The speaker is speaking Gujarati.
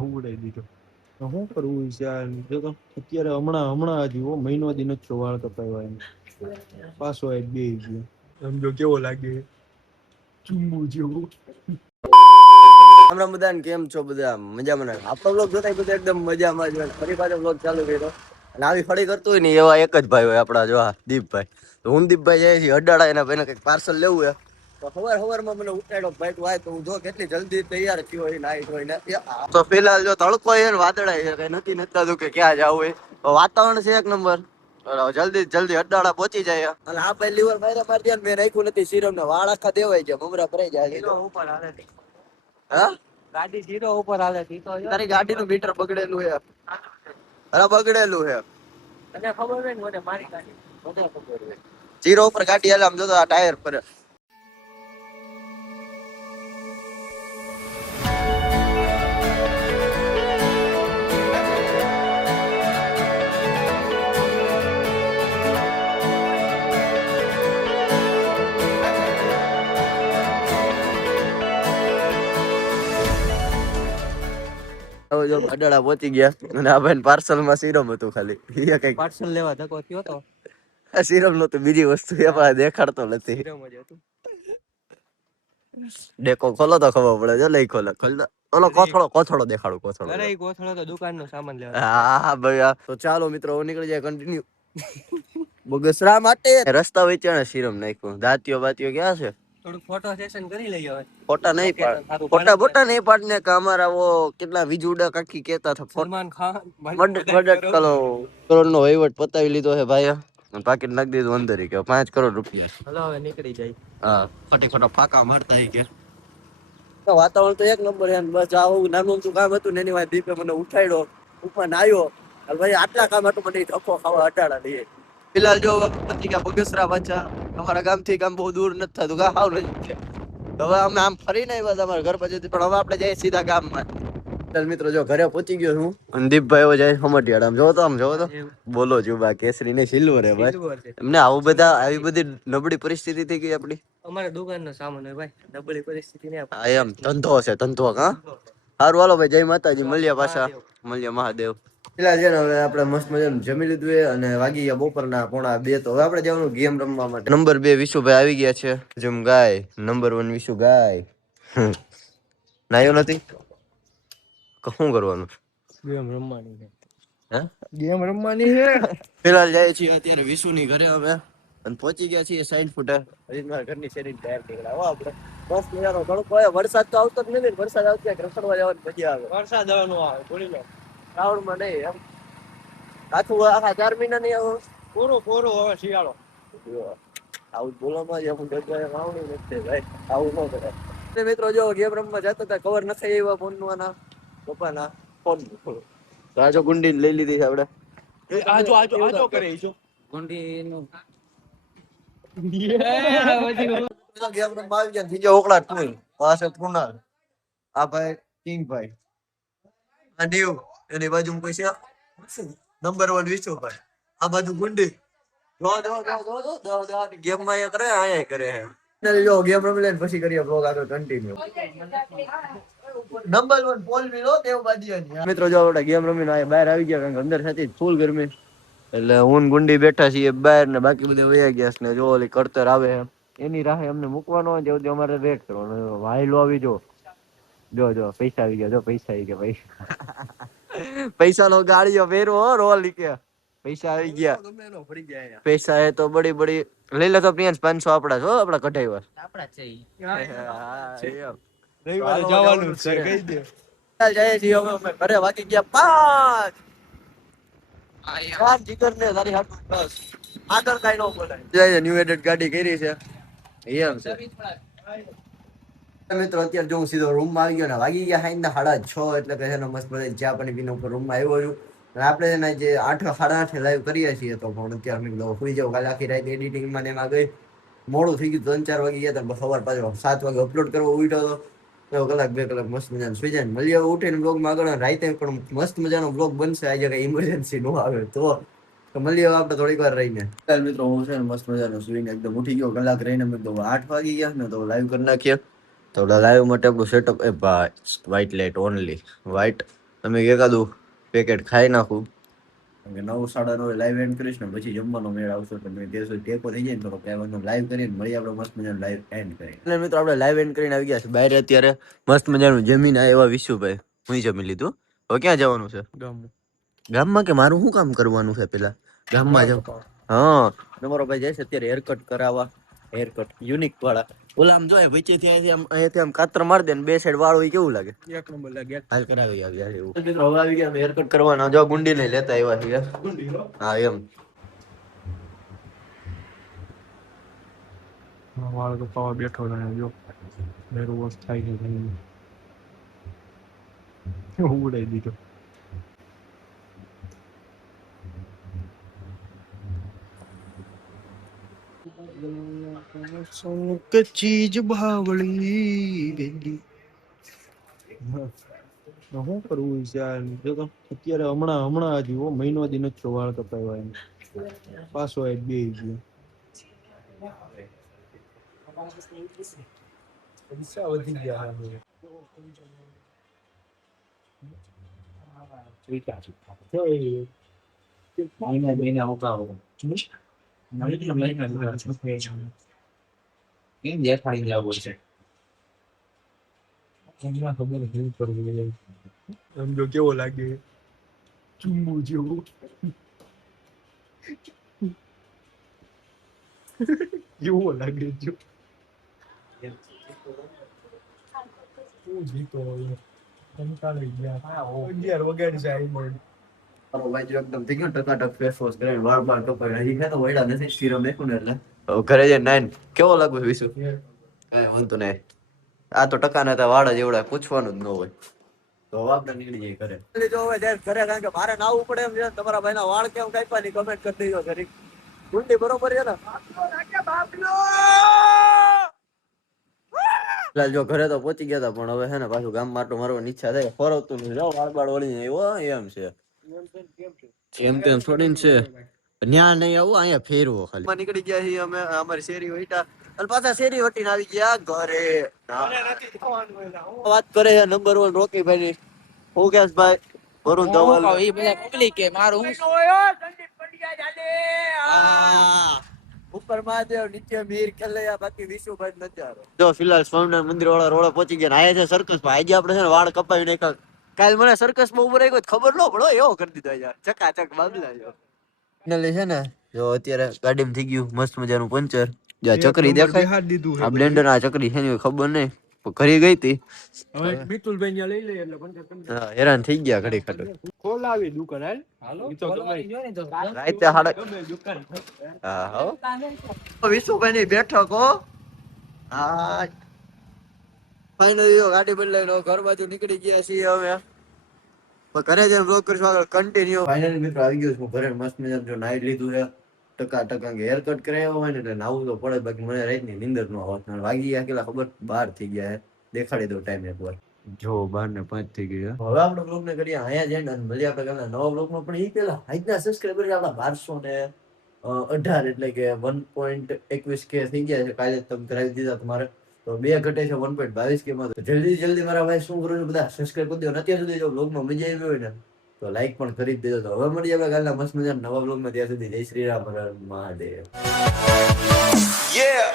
ઉડાઈ દીધો. શું કરવું છે આ? જો તો અત્યારે હમણાં હજી મહિનો દી નથી વાળ કપાવ્યા એને. પાછો આ બે ગયો. સમજો કેવો લાગે ચુંબુ જેવું. રામ બધાને કેમ છો બધા મજામાં? આપણો બ્લોગ જોતા બધા એકદમ મજામાં જ હોય. ફરી પાછો બ્લોગ ચાલુ કર્યો અને આવી ફળી કરતું હોય ને એવા એક જ ભાઈ હોય આપણા, જો દીપભાઈ. તો હું દીપભાઈ જાય છે અડાડા, એના ભાઈને કંઈક પાર્સલ લેવું છે. તો સવારમાં મને ઉઠાડ્યો ભાઈ, તું આય તો હું જો કેટલી જલ્દી તૈયાર થયો હોય, નાઈ ધોઈને. તો ફિલહાલ જો તડકો હોય ને વાદળાય છે, કઈ નક્કી નથી થતું કે ક્યાં જવું હોય. વાતાવરણ છે એક નંબર, જલ્દી અડાડા પહોંચી જાય. અને આ ભાઈ લીવર માર્યા મારી મેં નાખ્યું નથી સિરમ ને, વાળ આખા દેવાય છે, મમરા ભરાઈ જાય ઉપર હાલે. હા, ગાડી 0 ઉપર હાલે. તારી ગાડીનું મીટર બગડેલું છે. અરે બગડેલું છે. તને ખબર હોય ને, મને મારી ગાડી મને ખબર હોય. 0 ઉપર ગાડી હાલે, આમ જો તો આ ટાયર પર. અડાડા પહોંચી ગયા અને આ ભાઈ પાર્સલ માં સિરમ હતું ખાલી. એ કઈક પાર્સલ લેવા ધક્કો થયો તો. સિરમ નતું, બીજી વસ્તુ એ પણ દેખાડતો નથી. ડેકો ખોલો તો ખબર પડે. જો લઈ ખોલે ઓલો કોથળો દેખાડું. કોથળો અરે કોથળો તો દુકાનનો સામાન લેવા. હા ભાઈ. તો ચાલો મિત્રો નીકળી જાય કન્ટિન્યુ બગસરા માટે. રસ્તા વચ્ચે સિરમ નાખ્યું. દાંતીઓ બાતીઓ ક્યાં છે? થોડું ફોટો સેશન કરી લઈએ હવે. ફોટા નહીં પાડ, ફોટા નહીં પાડને કે અમારા વો કેટલા વીજુડા કાકી કેતા હતા. સલમાન ખાન બડટ કરોડ નો વહીવટ પતાવી લીધો છે ભાઈ. પાકીટ નાખી દીધું અંદર કે 5 કરોડ રૂપિયા. હલો હવે નીકળી જાય. હા, ફટાફટ ફાકા મારતા હી કે. વાતાવરણ તો એક નંબર છે. બસ આવું નાનું કામ હતું ને એની વાત દીપે મને ઉઠાડ્યો, ઉપર આવ્યો. ભાઈ આટલા કામ હતું, મને ધક્કો ખાવા અટાડા દઈએ. ફિલહાલ જો પત્રિકા બગસરા પાછા અમારા ગામથી ગામ બહુ દૂર નથી થતું, ગા હાવ નજીક. હવે અમે આમ ફરીને આવ્યા તમારા ઘર પાસેથી, પણ હવે આપણે જઈએ સીધા ગામમાં. મિત્રો જો ઘરે પહોંચી ગયો છું. દીપભાઈ જાય સમટિયાળ. આમ જોવો તો બોલો જુબા કેસરી ને સિલ્વર હે ભાઈ. એમને આવું બધા આવી બધી નબળી પરિસ્થિતિ થઈ ગઈ આપડી. અમારે દુકાનનો સામાન હોય ભાઈ, નબળી પરિસ્થિતિ ને એમ ધંધો છે, ધંધો. હા સારું, હાલો ભાઈ, જય માતાજી, મળ્યા પાછા, મળ્યા મહાદેવ. પેલા છે ને હવે આપણે મસ્ત મજાનું જમી લીધું અને વાગી ગયા બપોરના 1:30. તો હવે આપણે જવાનું ગેમ રમવા માટે. નંબર 2 વિશુભાઈ આવી ગયા છે. જમ ગાય. નંબર 1 વિશુ ગાય. નાયો નથી. શું કરવાનું? ગેમ રમવાની છે. હે, ગેમ રમવાની છે. ફિલહાલ જાય છીએ અત્યારે વિશુની ઘરે હવે, અને પહોંચી ગયા છીએ 60 ફૂટે. હજી મારા ઘરની શેરી ટાયર નીકળ્યા આપણે. બસ મજાનો તડકો હોય. વરસાદ તો આવતો જ નથી. વરસાદ આવતો રખડવા જવાની મજા આવે. વરસાદ આવવાનો આવે ભૂલી લો. શ્રાવણમાં નહીં એમ આખું આખા 4 મહિના નહીં આવું. પૂરું હવે શિયાળો. આવું બોલવામાં જ હું ડગવાય વાવણી નથી ભાઈ. આવું ન કરાય. મિત્રો જો ગેમ રમવા જતા હતા, ખબર નથી એવા ફોનના પપ્પાના ફોન. રાજો ગુંડી લઈ લીધી છે આપણે. આજો કરે છો ગુંડી નું. ગેમ રમવા આવી ગયા. બીજો ઓકળા ટુલ પાસે કૃણાલ, આ ભાઈ કિંગભાઈ, આ દેવ, એની બાજુ કોઈ છે નંબર 1 વિશુભાઈ, આ બાજુ ગુંડી. ગેમ માં એ કરે, આયા કરે છે. જો ગેમ રમી લઈને પછી કરીએ બ્લોગ આગળ કન્ટિન્યુ. નંબર 1 પોલ મિલો દેવ બાદિયાની. મિત્રો જો આપણે ગેમ રમીને આયા બહાર આવી ગયા, કારણ કે અંદર હતી ફૂલ ગરમી. એટલે હું ગુંડી બેઠા છીએ બહાર ને બાકી બધા વયા ગયા છે. ને જો ઓલી કડતર આવે એની રાહે અમને મૂકવાનો હોય જેવું અમારે વેટ કરવાનો. વાયલો આવી જો પૈસા આવી ગયા. જો પૈસા આવી ગયા ભાઈ. પૈસા નો ગાડીઓ ફેરવો રોલ કે પૈસા આવી ગયા. પૈસા એ તો બડી લઈ લે તો પ્રિયાંશ 500 આપડા છો, આપડા કઢાઈવા આપડા છે. રવિવારે જવાનું છે કહી દે. ચાલ જાય છીએ અમે ઘરે. વાગી ગયા 5. યાર જીગર ને તારી હાથ બસ આગળ કાઈ ન બોલાય. જાય ન્યુ એડિટ ગાડી કરી છે એમ છે. મિત્રો અત્યારે જો હું સીધો રૂમમાં આવી ગયો ને વાગી ગયા 6:30. એટલે કે છે ને મસ્ત મજા ચા પાણી પીને ઉપર રૂમમાં આવ્યો છું. અને આપણે છે ને જે 8 સાડા 8 લાઈવ કરીએ છીએ, તો પણ અત્યારે મેં કીધું સુઈ જાઉં. કાલે આખી રાત એડિટિંગમાં ને એમાં ગઈ, મોડું થઈ ગયું. 3-4 વાગી ગયા હતા. સવાર પાછો 7 વાગે અપલોડ કરવો ઉઠ્યો હતો. કલાક 2 કલાક મસ્ત મજાનો સુઈ જાય. મળીએ ઉઠીને બ્લોગમાં આગળ. રાતે પણ મસ્ત મજાનો બ્લોગ બનશે. આજે કઈ ઇમરજન્સી ન આવે તો મળીએ આપણે થોડીક વાર રહીને. ચાલ મિત્રો હું છે ને મસ્ત મજાનો સુઈને એકદમ ઉઠી ગયો. કલાક રહીને મેં કીધું 8 વાગી ગયા ને તો લાઈવ કરી નાખીએ. તો લાઈવ માટે આપણું સેટઅપ એ ભાઈ વ્હાઈટ લાઇટ ઓનલી વ્હાઈટ તમે એકાદું પેકેટ ખાઈ નાખું. કેમ કે 9:30 લાઈવ એન્ડ કરીશ ને પછી જમવાનો મેળ આવશે તો મેં ત્યાં સુધી ટેકો થઈ જાય ને તો કહેવાનું લાઈવ કરીને મળી આપણે મસ્ત મજાનું લાઈવ એન્ડ કરીએ. એટલે મિત્રો આપણે લાઈવ એન્ડ કરીને આવી ગયા છે બહાર. અત્યારે મસ્ત મજાનું જમીન આવ્યા વિશુભાઈ. હું જમી લીધું. હવે ક્યાં જવાનું છે? ગામમાં કે મારું શું કામ કરવાનું છે? પેલા ગામમાં જાવ. હા, તમારો ભાઈ જાય છે અત્યારે હેરકટ કરાવવા. હેરકટ યુનિક વાળા. ઓલા આમ જોઈએ વચ્ચેથી અહીંયાથી આમ કાતર મારી દે ને બે સાઈડ વાળો કેવું લાગે? એક નંબર લાગે. હાલ કરાવી આવી યાર એવું. મિત્રો હવે આવી ગયા હેરકટ કરવાના. જો ગુંડી ને લેતા આવ્યા છે. ગુંડી હા એમ. વાળ તો પાવા બેઠો રહે જો મેરું વોશ થાય છે ઉડાઈ દીધો. કે ચીજ ભાવળી બેલી શું કરવું છે યાર? જો તો અત્યારે હમણાં હજી મહિનો દી નથી વાળ કપાવ્યા એને પાછો બે ગયો. પૈસા વધી ગયા સમજો કેવો લાગે ચુંબુ જેવો કેવો લાગે જો જીતો કંટાળી ગયા 11 વગાડી જાય મારો ભાઈ જો એકદમ થઈ ગયો ટકાટક ફેસ વોશ કરીને વાળ બાર કપાય. હજી તો વયડા નથી સીરમ નાખ્યું ને એટલે ઘરે જઈને નાઈન કેવો લાગે વિશુ? કઈ વાંધો નહીં. આ તો ટકા ના વાળ જ એવડા પૂછવાનું જ ન હોય તો આપણે નીકળી જઈએ ઘરે. જો હવે ઘરે કારણ કે મારે નાવું પડે એમ છે. તમારા ભાઈના વાળ કેમ કાપ્યા ની કમેન્ટ કરી દેજો ઘરે. ગુંડી બરોબર છે ને? જો ઘરે તો પહોંચી ગયા હતા પણ હવે છે ને પાછું ગામ માટો મારવાની ઈચ્છા થાય. ફરવતું નથી. જાઓ વાળ બાળ વળી જાય એમ છે. જેમ તેમ છોડીને છે ન્યા નહીં આવું અહીંયા ફેરવો ખાલી. નીકળી ગયા છીએ અમે અમારી શેરી વહીટા અને પાછા શેરી વટીને આવી ગયા ઘરે. વાત કરે છે નંબર 1 રોકીભાઈ ની. હું કેસ ભાઈ વરુણ ધવલ એ બધા પબ્લિક કે મારું ઉપર મહાદેવ નીચે મીર ખેલૈયા બાકી વિશુભાઈ નજારો. જો ફિલહાલ સ્વામિનારાયણ મંદિર વાળા રોડે પહોંચી ગયા. આયા છે સર્કસ માં. આજે આપણે છે ને વાળ કપાવી નાખ્યા. કાલ મને સર્કસ માં ઉભો રહી ગયો ખબર ન પડો એવો કરી દીધો યાર. ચકાચક બાબલા જો ફાઇનલી છે ને જો અત્યારે ગાડીમાં થઈ ગયું મસ્ત મજાનું પંચર. જો ચકરી દેખાય આ બ્લેન્ડર આ ચકરી છે ને ખબર નહીં ઘરે ગઈ હતી. હવે મિતુલભાઈ ને લઈ લે એટલે પંચર હા હેરાન થઈ ગયા ઘડી ખાટો. ખોલાવી દુકાન હાલ હાલો તો રાતે દુકાન હા હો વિશુભાઈ ની બેઠક હો. હા ફાઇનલી ગાડી બદલાઈને ઘર બાજુ નીકળી ગયા છીએ હવે. ઘરે જઈને બ્લોગ કરીશું આગળ કન્ટિન્યુ. ફાઇનલી મિત્રો આવી ગયો છું ઘરે. મસ્ત મજાનું જો નાઈ લીધું છે ટકા હેર કટ કરાવ્યો હોય ને એટલે નાવું તો પડે. બાકી મને રાતની નીંદર ન આવત. વાગી ગયા કેટલા ખબર 12 થઈ ગયા. દેખાડી દો ટાઈમ એકવાર. જો 12:05 થઈ ગયા. હવે આપણે બ્લોગ ને કરીએ અહીંયા જઈને અને મળીએ આપણે કાલના નવા બ્લોગમાં. પણ એ પેલા આજના સબસ્ક્રાઈબર આપણા 1218 એટલે કે 1.21k થઈ ગયા છે. કાલે તમે કરાવી દીધા તમારે તો 2 ઘટે છે 1.22k માં. તો જલ્દી મારા ભાઈ શું કરું છું બધા સબસ્ક્રાઇબ કરી દો. અત્યાર સુધી જો બ્લોગમાં મજા આવી હોય ને તો લાઈક પણ કરી દેજો. તો હવે મળીએ આપણે કાલના મસ્ત મજાના નવા બ્લોગમાં. ત્યાં સુધી જય શ્રી રામ મહાદેવ. Yeah.